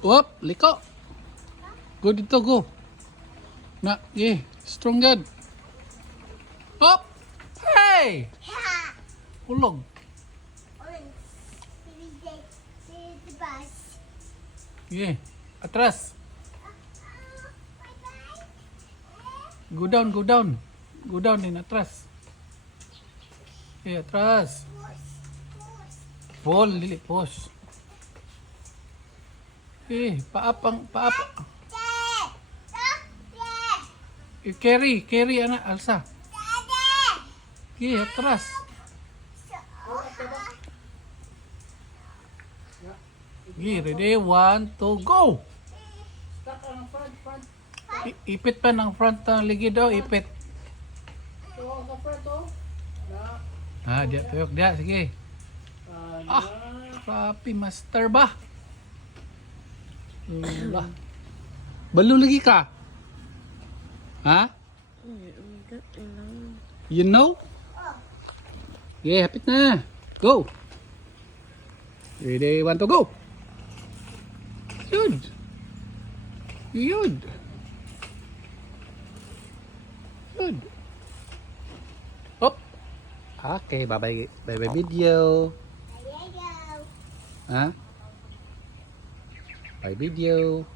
Up, liko. Go dito, go. Na, strong good. Up. Hey! Ulog. Atras. Go down, go down. Go down din, atras. Atras. Fall, dili, pause. Paap. Carry, anak, Alsa. Atras. Ready, 1, 2, go! Ipit pa ng front ng ligid daw, ipit. Dia tuyok dia, sige. Papi master ba? Balo lagi ka? Ha? You know? Hapit na. Go. Ready, 1, 2, go. Good. Good. Up. Okay, bye-bye video. Ha? Bye video.